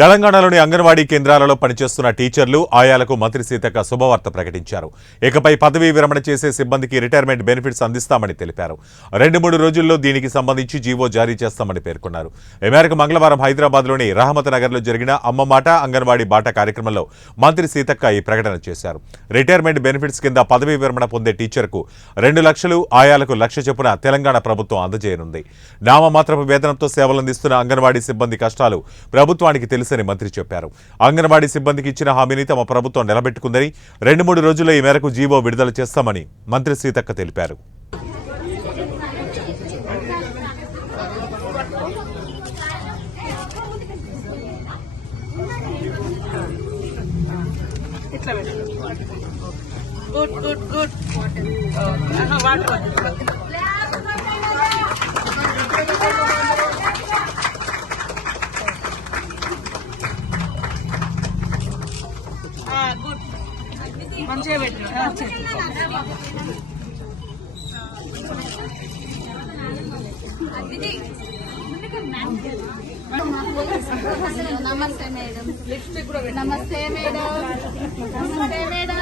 తెలంగాణలోని అంగన్వాడీ కేంద్రాలలో పనిచేస్తున్న టీచర్లు ఆయాలకు మంత్రి సీతక్క శుభవార్త ప్రకటించారు. ఇకపై పదవీ విరమణ చేసే సిబ్బందికి రిటైర్మెంట్ బెనిఫిట్స్ అందిస్తామని తెలిపారు. 2-3 రోజుల్లో దీనికి సంబంధించి జీవో జారీ చేస్తామని పేర్కొన్నారు. ఈ మేరకు మంగళవారం హైదరాబాద్లోని రహమత్ నగర్లో జరిగిన అమ్మ మాట అంగన్వాడీ బాట కార్యక్రమంలో మంత్రి సీతక్క ఈ ప్రకటన చేశారు. రిటైర్మెంట్ బెనిఫిట్స్ కింద పదవీ విరమణ పొందే టీచర్కు 2 లక్షలు, ఆయాలకు 1 లక్ష చొప్పున తెలంగాణ ప్రభుత్వం అందజేయనుంది. నామమాత్రపు వేతనంతో సేవలందిస్తున్న అంగన్వాడీ సిబ్బంది కష్టాలు ప్రభుత్వానికి తెలుసని మంత్రి చెప్పారు. అంగన్వాడీ సిబ్బందికి ఇచ్చిన హామీని తమ ప్రభుత్వం నిలబెట్టుకుందని 2-3 రోజుల్లో ఈ మేరకు జీవో విడుదల చేస్తామని మంత్రి సీతక్క తెలిపారు. మంచిగా పెట్టు. నమస్తే మేడం. నమస్తే మేడం. నమస్తే మేడం.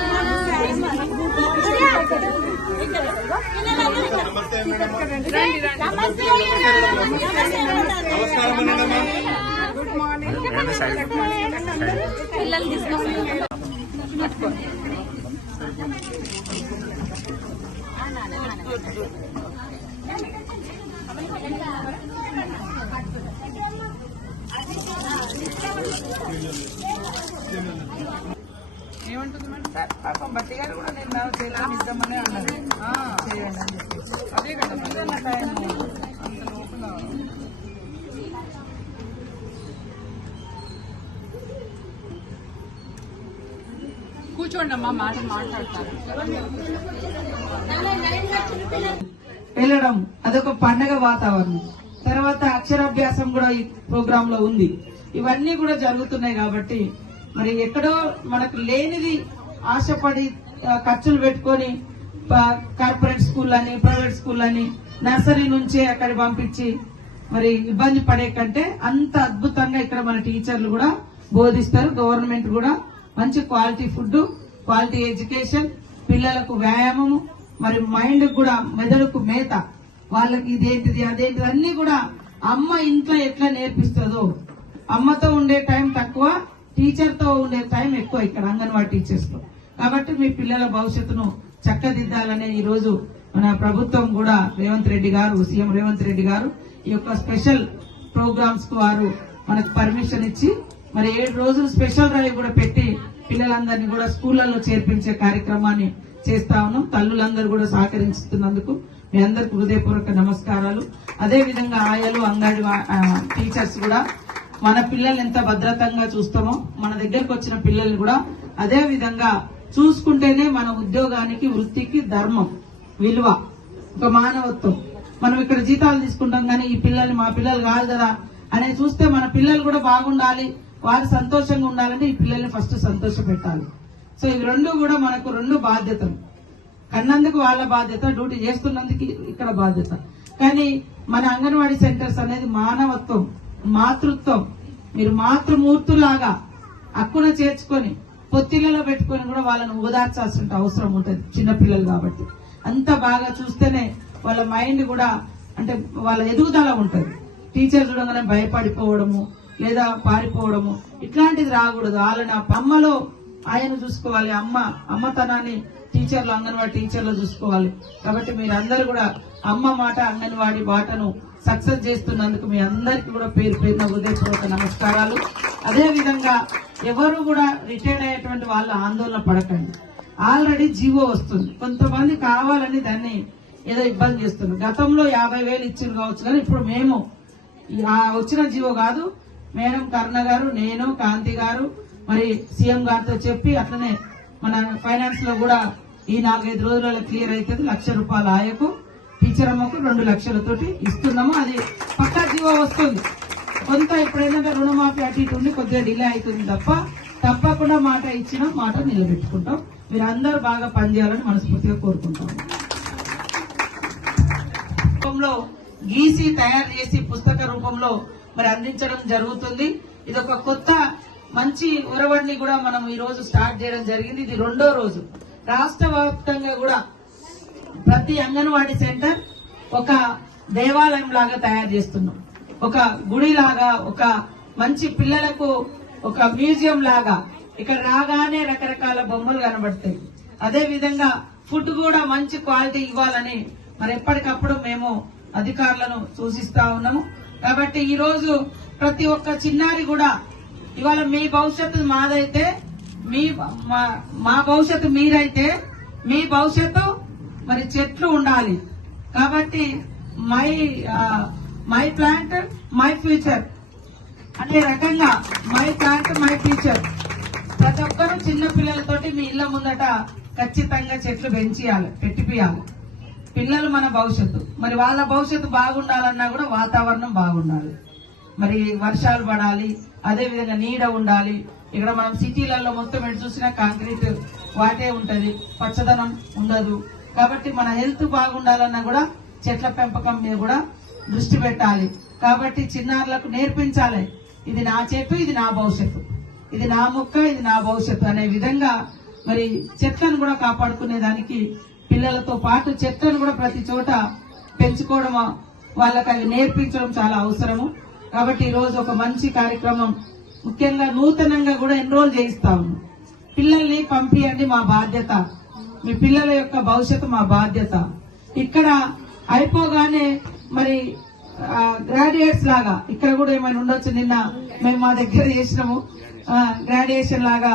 Good morning. పిల్లలు తీసుకొస్తారు. ఏమంటుంది మేడం? పాపం బట్టి గారు కూడా నేను చేయాలని ఇద్దామని అన్నారు. చేయండి అని చెప్పి అదే కదా పిల్లల టైం అంత లోపల కూర్చోండి అమ్మా, మాట్లాడతారు. వెళ్ళడం అదొక పండగ వాతావరణం. తర్వాత అక్షరాభ్యాసం కూడా ఈ ప్రోగ్రామ్ లో ఉంది. ఇవన్నీ కూడా జరుగుతున్నాయి కాబట్టి మరి ఎక్కడో మనకు లేనిది ఆశపడి ఖర్చులు పెట్టుకొని కార్పొరేట్ స్కూల్ అని, ప్రైవేట్ స్కూల్ అని, నర్సరీ నుంచే అక్కడ పంపించి మరి ఇబ్బంది పడే కంటే అంత అద్భుతంగా ఇక్కడ మన టీచర్లు కూడా బోధిస్తారు. గవర్నమెంట్ కూడా మంచి క్వాలిటీ ఫుడ్, క్వాలిటీ ఎడ్యుకేషన్, పిల్లలకు వ్యాయామము, మరి మైండ్ కూడా మెదడుకు మేత, వాళ్ళకి ఇదేంటిది అదేంటిది అన్ని కూడా అమ్మ ఇంట్లో ఎట్లా నేర్పిస్తుందో, అమ్మతో ఉండే టైం తక్కువ, టీచర్ తో ఉండే టైం ఎక్కువ ఇక్కడ అంగన్వాడీ టీచర్స్ తో. కాబట్టి మీ పిల్లల భవిష్యత్తును చక్కదిద్దాలనే ఈ రోజు మన ప్రభుత్వం కూడా రేవంత్ రెడ్డి గారు, సీఎం రేవంత్ రెడ్డి గారు ఈ యొక్క స్పెషల్ ప్రోగ్రామ్స్ కు వారు మనకు పర్మిషన్ ఇచ్చి మరి 7 రోజులు స్పెషల్ డ్రైవ్ కూడా పెట్టి పిల్లలందరినీ కూడా స్కూళ్లలో చేర్పించే కార్యక్రమాన్ని చేస్తా ఉన్నాం. తల్లులందరూ కూడా సహకరిస్తున్నందుకు మీ అందరికి హృదయపూర్వక నమస్కారాలు. అదే విధంగా ఆయాలు, అంగన్వాడీ టీచర్స్ కూడా మన పిల్లల్ని ఎంత భద్రతంగా చూస్తామో మన దగ్గరకు వచ్చిన పిల్లల్ని కూడా అదే విధంగా చూసుకుంటేనే మన ఉద్యోగానికి, వృత్తికి ధర్మం, విలువ, ఒక మానవత్వం. మనం ఇక్కడ జీతాలు తీసుకుంటాం కానీ ఈ పిల్లల్ని మా పిల్లలు కాదు కదా అనే చూస్తే మన పిల్లలు కూడా బాగుండాలి, వారు సంతోషంగా ఉండాలంటే ఈ పిల్లల్ని ఫస్ట్ సంతోష పెట్టాలి. సో ఇవి రెండు కూడా మనకు 2 బాధ్యతలు. కన్నందుకు వాళ్ళ బాధ్యత, డ్యూటీ చేస్తున్నందుకు ఇక్కడ బాధ్యత. కానీ మన అంగన్వాడీ సెంటర్స్ అనేది మానవత్వం, మాతృత్వం. మీరు మాతృమూర్తులాగా అక్కున చేర్చుకొని పొత్తిళ్లలో పెట్టుకొని కూడా వాళ్ళని ఓదార్చాల్సిన అవసరం ఉంటుంది, చిన్నపిల్లలు కాబట్టి. అంత బాగా చూస్తేనే వాళ్ళ మైండ్ కూడా అంటే వాళ్ళ ఎదుగుదల ఉంటుంది. టీచర్ చూడగానే భయపడిపోవడము లేదా పారిపోవడము ఇట్లాంటిది రాకూడదు. వాళ్ళని అమ్మలో ఆయన చూసుకోవాలి, అమ్మతనాన్ని టీచర్లు, అంగన్వాడీ టీచర్లు చూసుకోవాలి. కాబట్టి మీరందరూ కూడా అమ్మ మాట అంగన్వాడీ బాటను సక్సెస్ చేస్తున్నందుకు మీ అందరికీ కూడా పేరు పేరున హృదయపూర్వక నమస్కారాలు. అదే విధంగా ఎవరు కూడా రిటైర్డ్ అయ్యేటువంటి వాళ్ళు ఆందోళన పడకండి. ఆల్రెడీ జీవో వస్తుంది. కొంతమంది కావాలని దాన్ని ఏదో ఇబ్బంది చేస్తున్నారు. గతంలో 50,000 ఇచ్చింది కావచ్చు, కానీ ఇప్పుడు మేము వచ్చిన జీవో కాదు, మేడం కరుణ గారు, నేను, కాంతి గారు మరి సీఎం గారితో చెప్పి అట్లనే మన ఫైనాన్స్ లో కూడా ఈ 4-5 రోజులలో క్లియర్ అవుతుంది. 1 లక్ష రూపాయల ఆయకు, టీచర్ అమ్మకు 2 లక్షలతోటి ఇస్తున్నాము. అది పక్కా జీవో వస్తుంది. కొంత ఇప్పుడేంటంటే రుణమాఫీ అటు ఇటు ఉండి కొద్దిగా డిలే అవుతుంది తప్ప తప్పకుండా మాట ఇచ్చిన మాట నిలబెట్టుకుంటాం. మీరు అందరూ బాగా పనిచేయాలని మనస్ఫూర్తిగా కోరుకుంటాం. గీసి తయారు చేసి పుస్తక రూపంలో మరి అందించడం జరుగుతుంది. ఇది ఒక కొత్త మంచి ఉరవడిని కూడా మనం ఈ రోజు స్టార్ట్ చేయడం జరిగింది. ఇది 2వ రోజు. రాష్ట్ర వ్యాప్తంగా కూడా ప్రతి అంగన్వాడీ సెంటర్ ఒక దేవాలయం లాగా తయారు చేస్తున్నాం. ఒక గుడి లాగా, ఒక మంచి పిల్లలకు ఒక మ్యూజియం లాగా. ఇక్కడ రాగానే రకరకాల బొమ్మలు కనబడతాయి. అదే విధంగా ఫుడ్ కూడా మంచి క్వాలిటీ ఇవ్వాలని మరి ఎప్పటికప్పుడు మేము అధికారులను సూచిస్తా ఉన్నాము. కాబట్టి ఈ రోజు ప్రతి ఒక్క చిన్నారి కూడా ఇవాళ మీ భవిష్యత్తు మాదైతే, మా భవిష్యత్తు మీరైతే, మీ భవిష్యత్తు మరి చెట్లు ఉండాలి. కాబట్టి మై ప్లాంట్ మై ఫ్యూచర్ అనే రకంగా మై ప్లాంట్ మై ఫ్యూచర్. ప్రతి ఒక్కరూ చిన్న పిల్లలతోటి మీ ఇళ్ల ముందట ఖచ్చితంగా చెట్లు పెట్టిపియాలి. పిల్లలు మన భవిష్యత్తు. మరి వాళ్ళ భవిష్యత్తు బాగుండాలన్నా కూడా వాతావరణం బాగుండాలి. మరి వర్షాలు పడాలి, అదే విధంగా నీడ ఉండాలి. ఇక్కడ మనం సిటీలలో మొత్తం ఎటు చూసినా కాంక్రీట్ వాటే ఉంటది, పచ్చదనం ఉండదు. కాబట్టి మన హెల్త్ బాగుండాలన్నా కూడా చెట్ల పెంపకం మీద కూడా దృష్టి పెట్టాలి. కాబట్టి చిన్నారులకు నేర్పించాలి, ఇది నా చెట్టు, ఇది నా భవిష్యత్తు, ఇది నా మొక్క, ఇది నా భవిష్యత్తు అనే విధంగా మరి చెట్లను కూడా కాపాడుకునే దానికి పిల్లలతో పాటు చెట్లను కూడా ప్రతి చోట పెంచుకోవడం, వాళ్ళకి అవి నేర్పించడం చాలా అవసరము. కాబట్టి ఈ రోజు ఒక మంచి కార్యక్రమం, ముఖ్యంగా నూతనంగా కూడా ఎన్రోల్ చేయిస్తా ఉన్నాం. పిల్లల్ని పంపియండి, మా బాధ్యత. మీ పిల్లల యొక్క భవిష్యత్తు మా బాధ్యత. ఇక్కడ అయిపోగానే మరి గ్రాడ్యుయేట్స్ లాగా ఇక్కడ కూడా ఏమైనా ఉండొచ్చు. నిన్న మేము మా దగ్గర చేసినాము గ్రాడ్యుయేషన్ లాగా